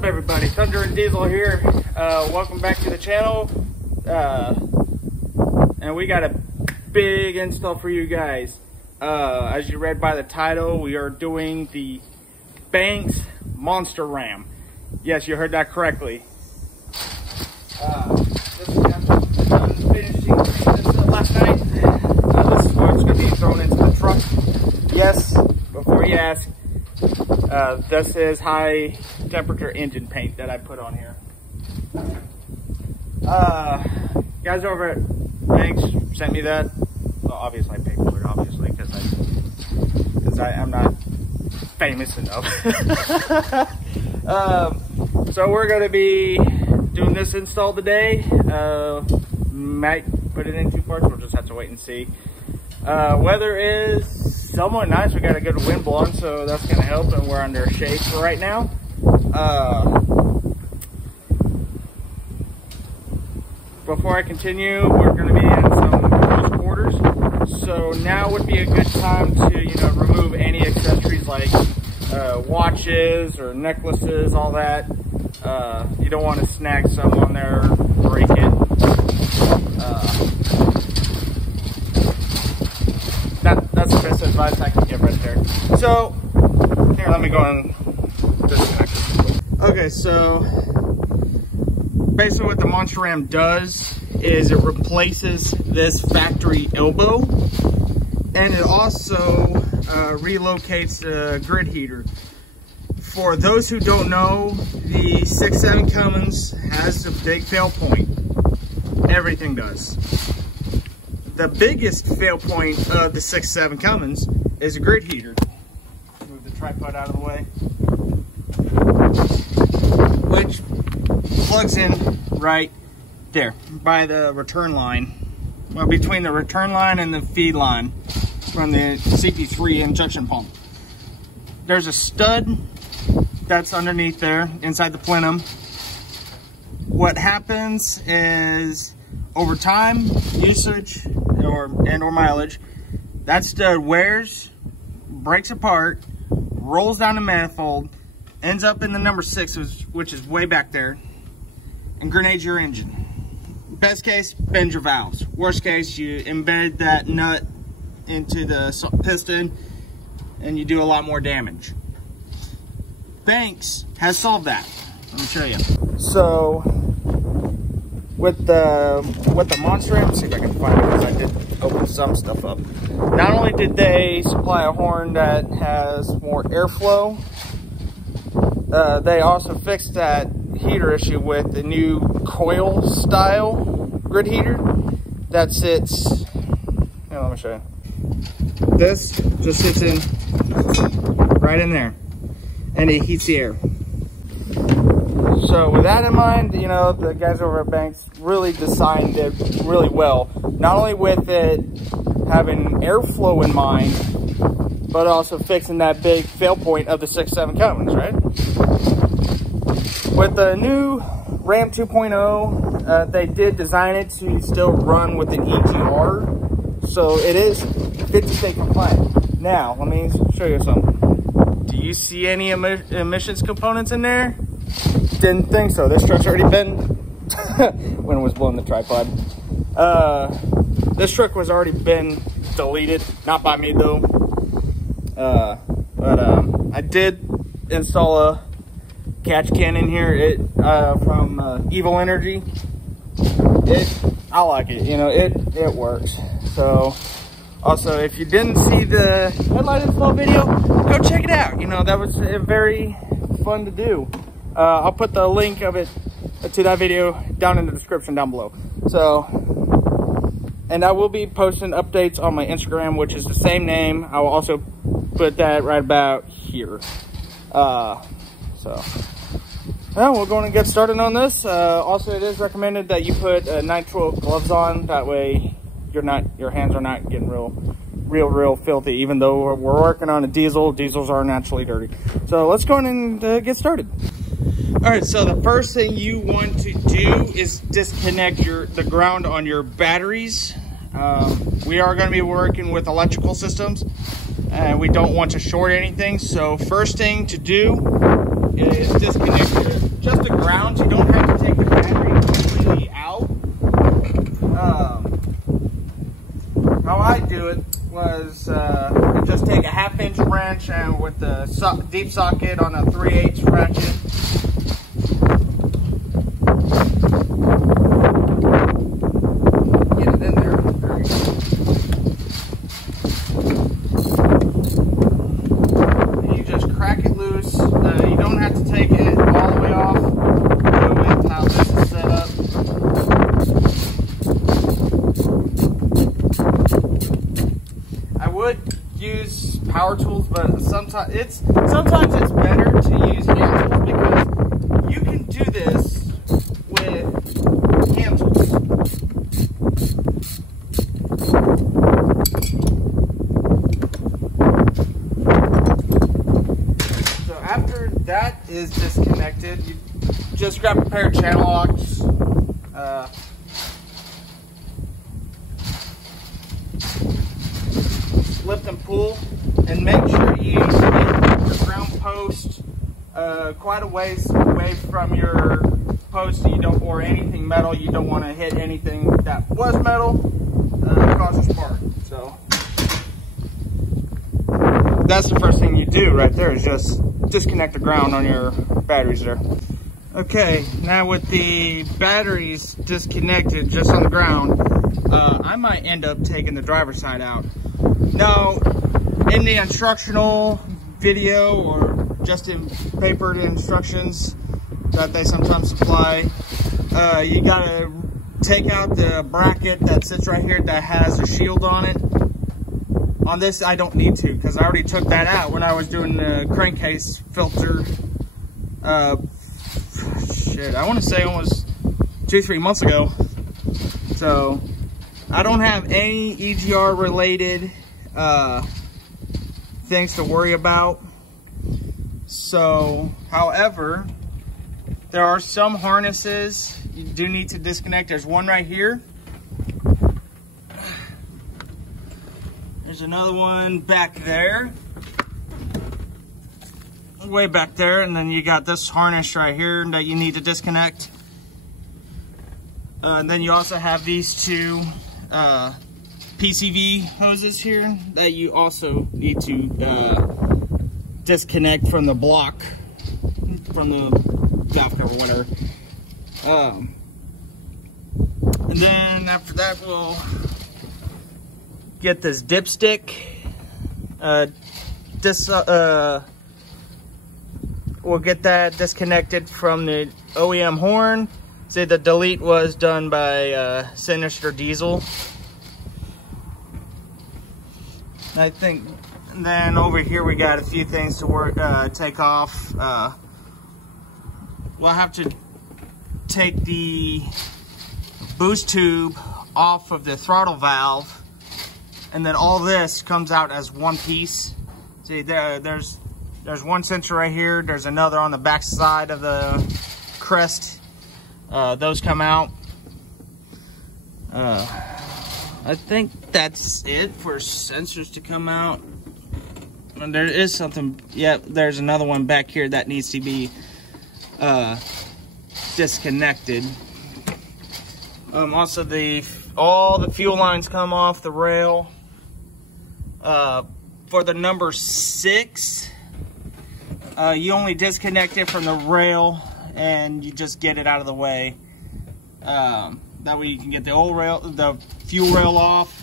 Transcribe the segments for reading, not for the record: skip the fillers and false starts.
up, everybody? Thunder and Diesel here. Welcome back to the channel. And we got a big install for you guys. As you read by the title, we are doing the Banks Monster Ram. Yes, you heard that correctly. This is done finishing this last night. This is what's going to be thrown into the truck. Yes, before you ask, this is high temperature engine paint that I put on here. Guys over at Banks sent me that. Well, obviously I paid for it, obviously, because I'm not famous enough. So we're going to be doing this install today. Might put it in two parts. We'll just have to wait and see. Weather is somewhat nice. We got a good wind blowing, so that's going to help, and we're under shade for right now. Before I continue, we're going to be in some close quarters, so now would be a good time to, remove any accessories like watches or necklaces, all that. You don't want to snag some on there, break it. That's the best advice I can give right there. So, here, let me go and disconnect. Okay, so basically what the Monster Ram does is it replaces this factory elbow, and it also relocates the grid heater. For those who don't know, the 6.7 Cummins has a big fail point. Everything does. The biggest fail point of the 6.7 Cummins is a grid heater. Move the tripod out of the way. Which plugs in right there by the return line. Well, between the return line and the feed line from the CP3 injection pump. There's a stud that's underneath there inside the plenum. What happens is over time, usage or mileage, that stud wears, breaks apart, rolls down the manifold, ends up in the number 6, which is way back there, and grenades your engine. Best case, bend your valves. Worst case, you embed that nut into the piston and you do a lot more damage. Banks has solved that. Let me show you. So with the Monster Ram, see if I can find it, because I did open some stuff up. Not only did they supply a horn that has more airflow, they also fixed that heater issue with the new coil style grid heater that sits, let me show you. This just sits in right in there, and it heats the air. So with that in mind, the guys over at Banks really designed it really well. Not only with it having airflow in mind, but also fixing that big fail point of the 6.7 Cummins, right? With the new Ram 2.0, they did design it to still run with an EGR, so it is 50-state compliant. Now, let me show you something. Do you see any emissions components in there? Didn't think so. This truck's already been, when it was blowing the tripod, this truck was already been deleted, not by me though. I did install a catch can in here, from Evil Energy. I like it, it works. So also, if you didn't see the headlight install video, go check it out. That was very fun to do. I'll put the link of it to that video down in the description down below. So, and I will be posting updates on my Instagram, which is the same name. I will also put that right about here. Well, we're going to get started on this. Also, it is recommended that you put nitrile gloves on. That way, your hands are not getting real filthy. Even though we're working on a diesel, diesels are naturally dirty. So let's go and get started. All right, so the first thing you want to do is disconnect the ground on your batteries. We are going to be working with electrical systems, and we don't want to short anything. So first thing to do is disconnect just the ground. You don't have to take the battery completely out. How I do it was just take a 1/2-inch wrench and with the deep socket on a 3/8 ratchet. Get it in there. There you go. And you just crack it loose. You don't have to take it all the way off. With how this is set up. I would use power tools, but sometimes it's better to use hand tools because you can do this with hand tools. So after that is disconnected, you just grab a pair of channel locks. Lift and pull, and make sure you get the ground post quite a ways away from your post. You don't, or anything metal. You don't want to hit anything that was metal. Cause a spark. So that's the first thing you do right there, is just disconnect the ground on your batteries there. Okay, now with the batteries disconnected just on the ground, I might end up taking the driver's side out. Now, in the instructional video or just in papered instructions that they sometimes supply, you gotta take out the bracket that sits right here that has a shield on it. On this, I don't need to, because I already took that out when I was doing the crankcase filter. Shit, I want to say almost 2-3 months ago. So I don't have any EGR related things to worry about. So, however, there are some harnesses you do need to disconnect. There's one right here. There's another one back there. Way back there, and then you got this harness right here that you need to disconnect. And then you also have these two PCV hoses here that you also need to disconnect from the block, from the valve cover, whatever. And then after that, we'll get this dipstick. We'll get that disconnected from the OEM horn. See, the delete was done by Sinister Diesel. I think. And then over here we got a few things to work, take off. We'll have to take the boost tube off of the throttle valve, and then all this comes out as one piece. See, there's one sensor right here. There's another on the back side of the crest. Those come out. I think that's it for sensors to come out. And there is something, yeah, there's another one back here that needs to be disconnected. Also, all the fuel lines come off the rail. For the number 6, you only disconnect it from the rail and you just get it out of the way. That way you can get the old rail, the fuel rail off.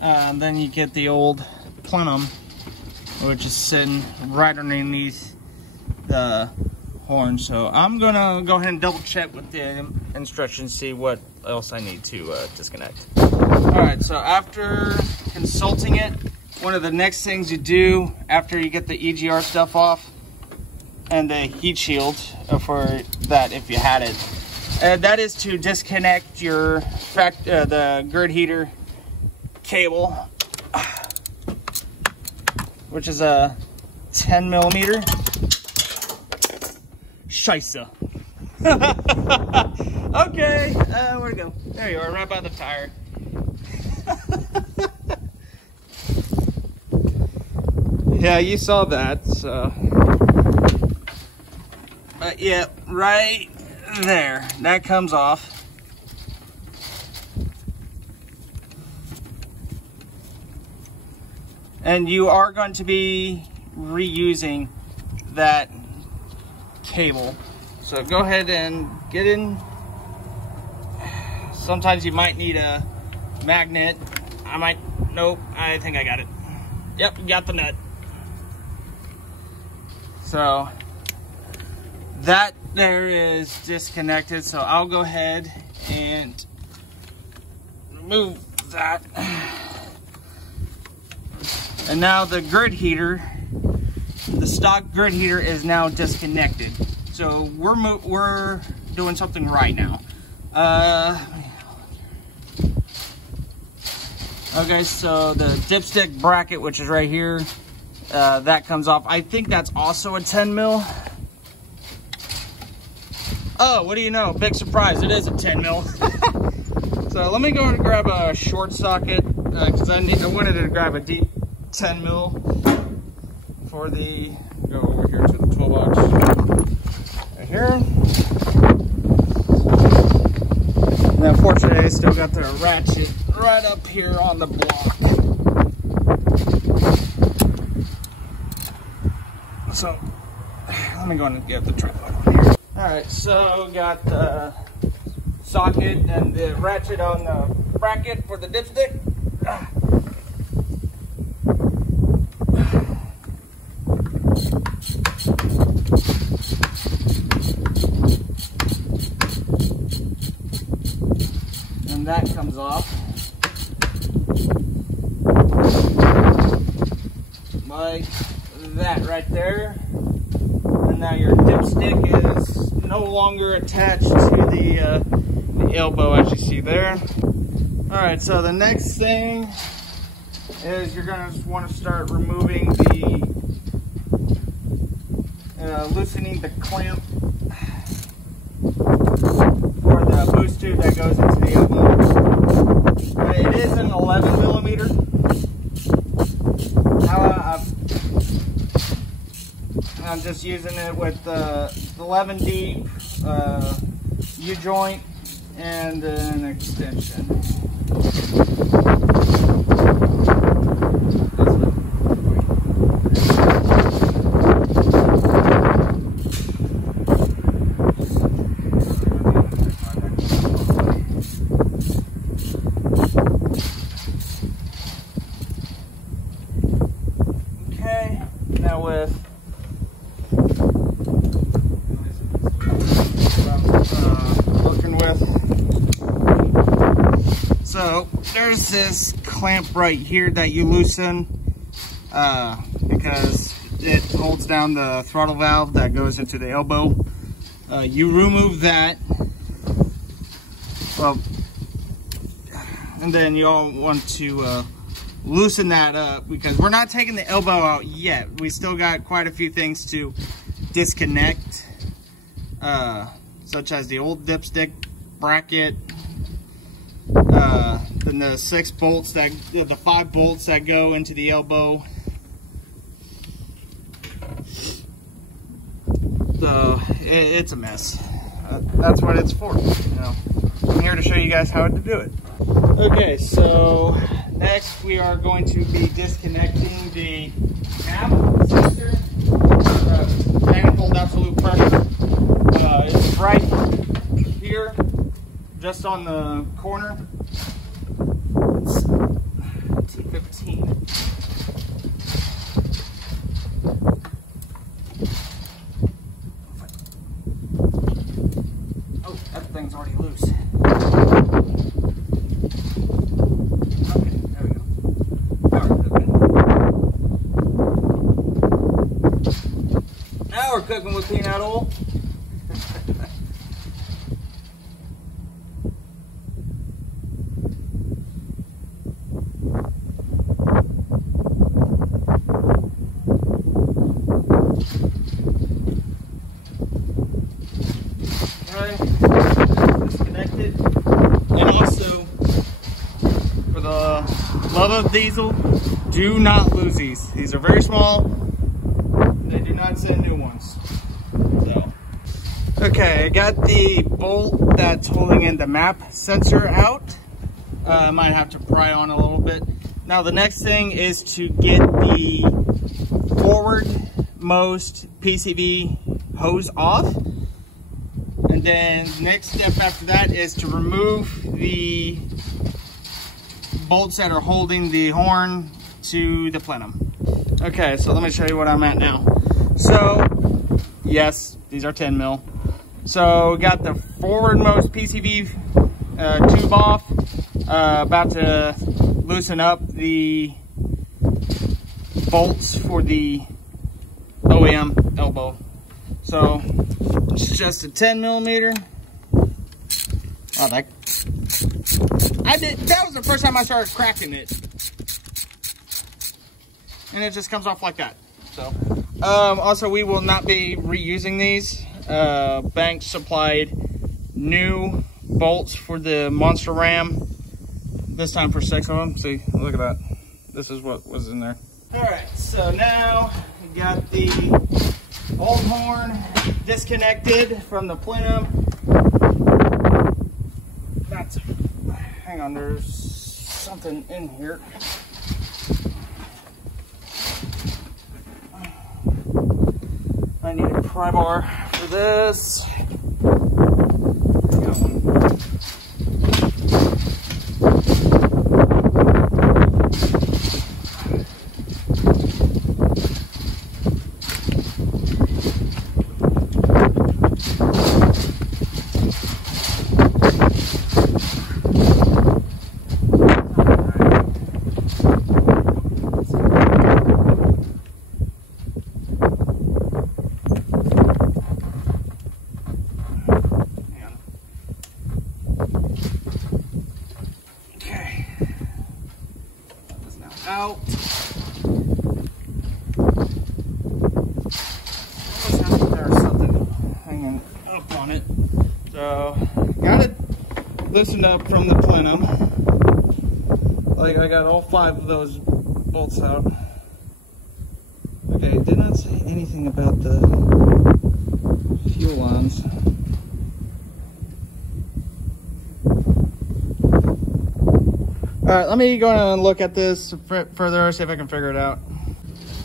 Then you get the old plenum, which is sitting right underneath the horn. So I'm gonna go ahead and double check with the instructions, see what else I need to disconnect. Alright, so after consulting it, one of the next things you do after you get the EGR stuff off and the heat shield for that, if you had it, that is to disconnect your the grid heater cable, which is a 10mm. Scheisse. Okay, where'd it go? There you are, right by the tire. Yeah, you saw that, so. Yeah, right there. That comes off. And you are going to be reusing that cable. So go ahead and get in. Sometimes you might need a magnet. Nope, I think I got it. Yep, got the nut. So that there is disconnected. So I'll go ahead and remove that. And now the grid heater, the stock grid heater is now disconnected. So we're doing something right now. Okay, so the dipstick bracket, which is right here, that comes off. I think that's also a 10 mil. Oh, what do you know? Big surprise, it is a 10 mil. So let me go and grab a short socket, because I wanted to grab a deep 10 mil for the, go over here to the toolbox right here. And unfortunately, I still got the ratchet right up here on the block. So let me go and get the tripod on here. All right, so got the socket and the ratchet on the bracket for the dipstick. And that comes off. Like that right there. And now your dipstick is no longer attached to the elbow, as you see there. All right, so the next thing is you're gonna want to start removing the, loosening the clamp for the boost tube that goes into the elbow. It is an 11 millimeter. I'm just using it with the 11 deep U-joint and an extension. Okay, now with so there's this clamp right here that you loosen because it holds down the throttle valve that goes into the elbow. You remove that, well, and then you'll want to loosen that up because we're not taking the elbow out yet. We still got quite a few things to disconnect, such as the old dipstick bracket, then the 6 bolts that, the 5 bolts that go into the elbow. So it's a mess. That's what it's for. You know, I'm here to show you guys how to do it. Okay, so next we are going to be disconnecting the cap sensor, manifold absolute pressure. It's right here, just on the corner. It's T15. Oh, that thing's already loose. Okay, there we go. Power cooking. Now we're cooking with peanut oil. Disconnected. And also, for the love of diesel, do not lose these. These are very small. They do not send new ones. So Okay, I got the bolt that's holding in the map sensor out. I might have to pry on a little bit. Now the next thing is to get the forwardmost PCV hose off. And then next step after that is to remove the bolts that are holding the horn to the plenum. Okay, so let me show you what I'm at now. So, yes, these are 10 mil. So, got the forwardmost PCV tube off. About to loosen up the bolts for the OEM elbow. So, it's just a 10 millimeter. Oh, that was the first time I started cracking it. And it just comes off like that. So, also we will not be reusing these. Banks supplied new bolts for the Monster Ram. This time for 6 of them. See, look at that. This is what was in there. All right, so now we got the old horn disconnected from the plenum. Hang on, there's something in here. I need a pry bar for this. Got one. Out. There's something hanging up on it. So, got it loosened up from the plenum. Like, I got all 5 of those bolts out. Okay, did not say anything about the fuel lines. All right, let me go and look at this further, see if I can figure it out.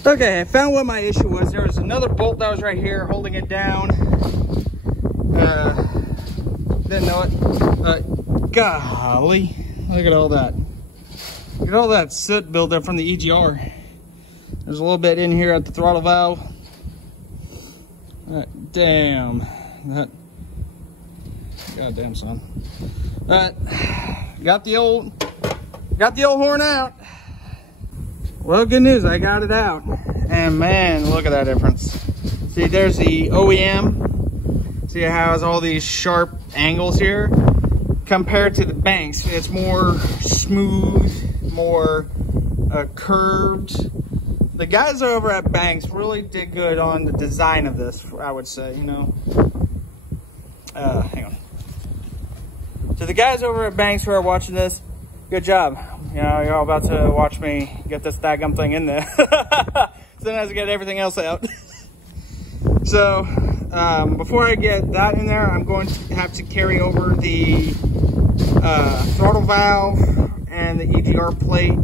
Okay, I found what my issue was. There was another bolt that was right here holding it down. Didn't know it. Golly, look at all that. Look at all that soot buildup from the EGR. There's a little bit in here at the throttle valve. Damn. Goddamn, son. Got the old horn out. Well, good news, I got it out. And man, look at that difference. See, there's the OEM. See how it has all these sharp angles here? Compared to the Banks, it's more smooth, more curved. The guys over at Banks really did good on the design of this, I would say, you know. Hang on. So the guys over at Banks who are watching this, good job. You know, you're all about to watch me get this daggum thing in there. So then I have to get everything else out. So, before I get that in there, I'm going to have to carry over the throttle valve and the EGR plate.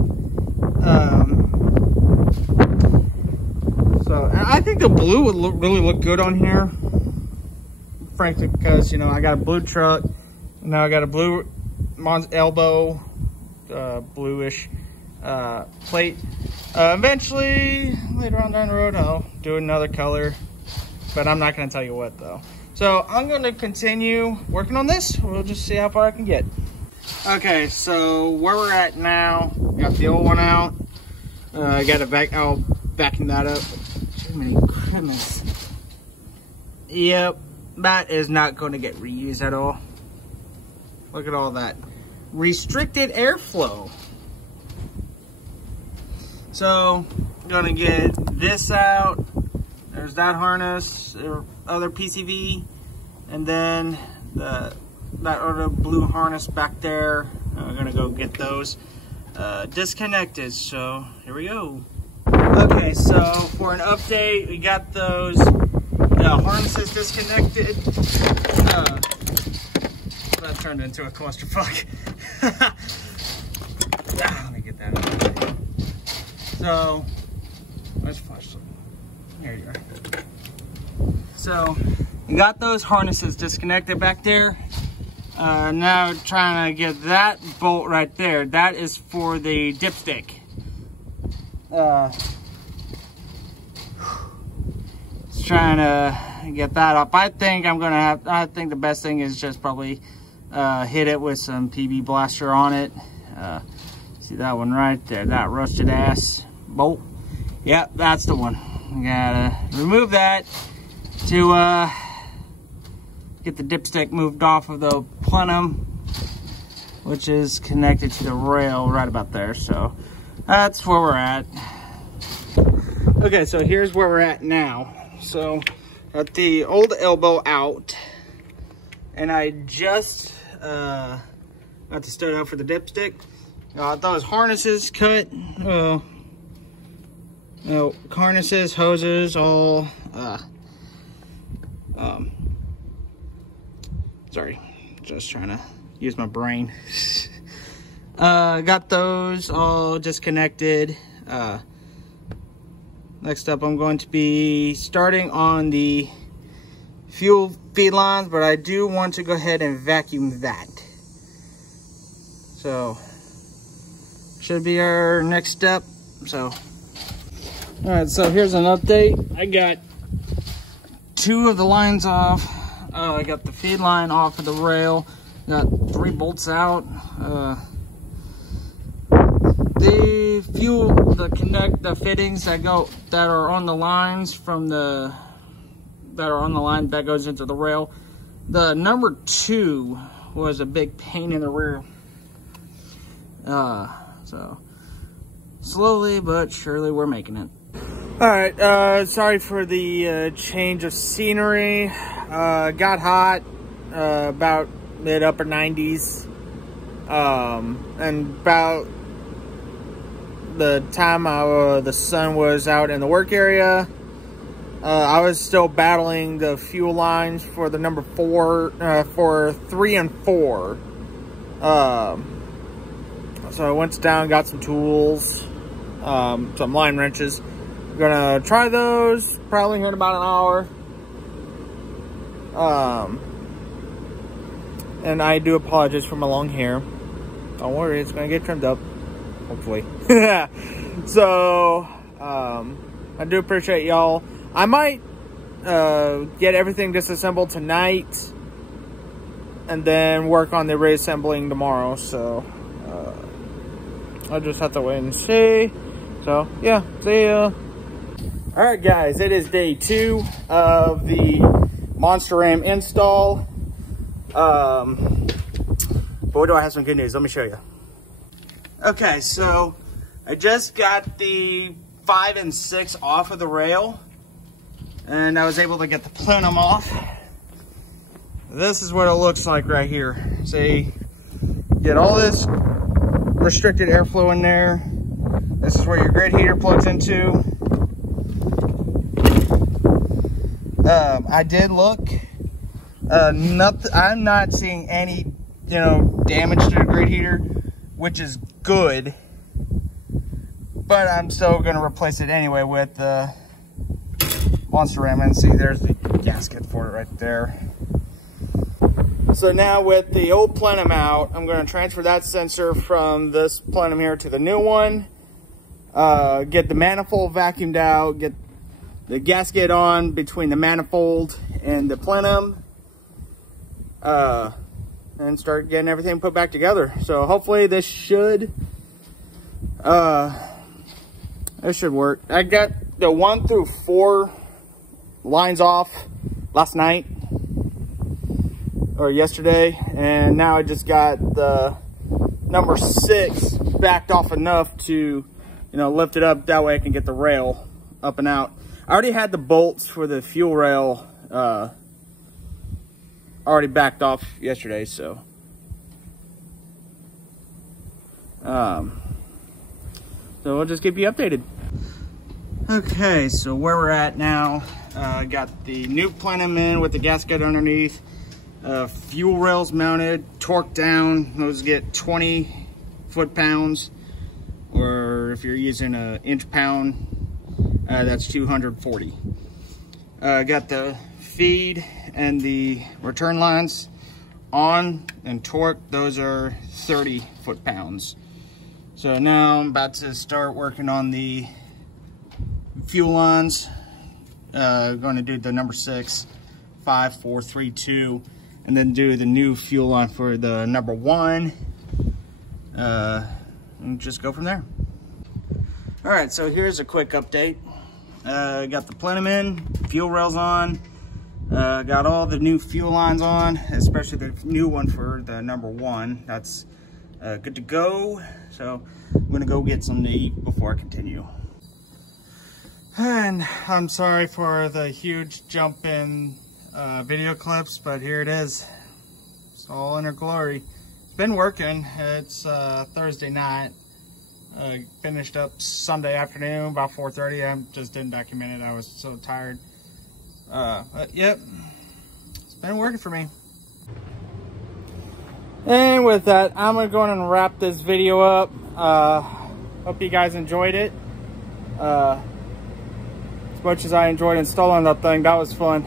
And I think the blue would really look good on here. Frankly, because, you know, I got a blue truck. Now I got a blue elbow. Bluish plate. Eventually, later on down the road, I'll do another color, but I'm not going to tell you what though. So I'm going to continue working on this. We'll just see how far I can get. Okay, so where we're at now, got the old one out. I got I'll vacuum that up. Jiminy goodness. Yep, that is not going to get reused at all. Look at all that restricted airflow. So I'm gonna get this out. There's that harness, other PCV, and then that other blue harness back there. I'm gonna go get those disconnected. So here we go. Okay, so for an update, we got those harnesses disconnected. That turned into a clusterfuck. Let me get that out. So, let's flash them. There you are. So, you got those harnesses disconnected back there. Now trying to get that bolt right there. That is for the dipstick. Just trying to get that up. I think the best thing is just probably hit it with some PB blaster on it. See that one right there, that rusted ass bolt. Yep, that's the one. We gotta remove that to get the dipstick moved off of the plenum, which is connected to the rail right about there. So that's where we're at. Okay, so here's where we're at now. So got the old elbow out, and I just got the stud out for the dipstick. Got those harnesses cut. Harnesses, hoses, all. Sorry, just trying to use my brain. Got those all disconnected. Next up, I'm going to be starting on the fuel feed lines, but I do want to go ahead and vacuum that. So, should be our next step. So, all right, so here's an update. I got 2 of the lines off. I got the feed line off of the rail. Got 3 bolts out. The fuel, the fittings that are on the lines that goes into the rail. The number 2 was a big pain in the rear. So slowly but surely we're making it. All right, sorry for the change of scenery. Got hot, about mid-upper 90s. And about the time the sun was out in the work area, I was still battling the fuel lines for the number 4, for 3 and 4. So I went down, got some tools, some line wrenches. I'm gonna try those probably here in about an hour. And I do apologize for my long hair. Don't worry, it's gonna get trimmed up, hopefully. So, I do appreciate y'all. I might get everything disassembled tonight and then work on the reassembling tomorrow. So, I'll just have to wait and see. So, yeah, see ya. All right, guys, it is day 2 of the Monster Ram install. Boy, do I have some good news. Let me show you. Okay, so I just got the 5 and 6 off of the rail, and I was able to get the plenum off. This is what it looks like right here. See, get all this restricted airflow in there. This is where your grid heater plugs into. I did look. I'm not seeing any, damage to the grid heater, which is good. But I'm still going to replace it anyway with the Monster Ram. And see, there's the gasket for it right there. So now with the old plenum out, I'm going to transfer that sensor from this plenum here to the new one. Get the manifold vacuumed out, get the gasket on between the manifold and the plenum, and start getting everything put back together. So hopefully this should work. I got the 1 through 4 lines off last night or yesterday, and now I just got the number 6 backed off enough to lift it up. That way I can get the rail up and out. I already had the bolts for the fuel rail already backed off yesterday, so so we'll just keep you updated. Okay, so where we're at now, Got the new plenum in with the gasket underneath. Fuel rails mounted, torque down. Those get 20 foot-pounds, or if you're using an inch-pound, that's 240. Got the feed and the return lines on and torque. Those are 30 foot-pounds. So now I'm about to start working on the fuel lines. Going to do the number 6, 5, 4, 3, 2, and then do the new fuel line for the number 1, and just go from there. All right, so here's a quick update. Got the plenum in, fuel rails on, got all the new fuel lines on, especially the new one for the number 1. That's good to go. So I'm gonna go get something to eat before I continue. And I'm sorry for the huge jump in video clips, but here it is. It's all in her glory. It's been working. It's Thursday night. Finished up Sunday afternoon about 4:30. I just didn't document it. I was so tired. But yep, it's been working for me. And with that, I'm gonna go and wrap this video up. Hope you guys enjoyed it. As much as I enjoyed installing that thing, that was fun.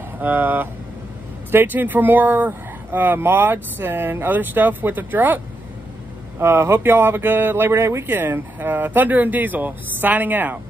Stay tuned for more mods and other stuff with the truck. Hope y'all have a good Labor Day weekend. Thunder and Diesel signing out.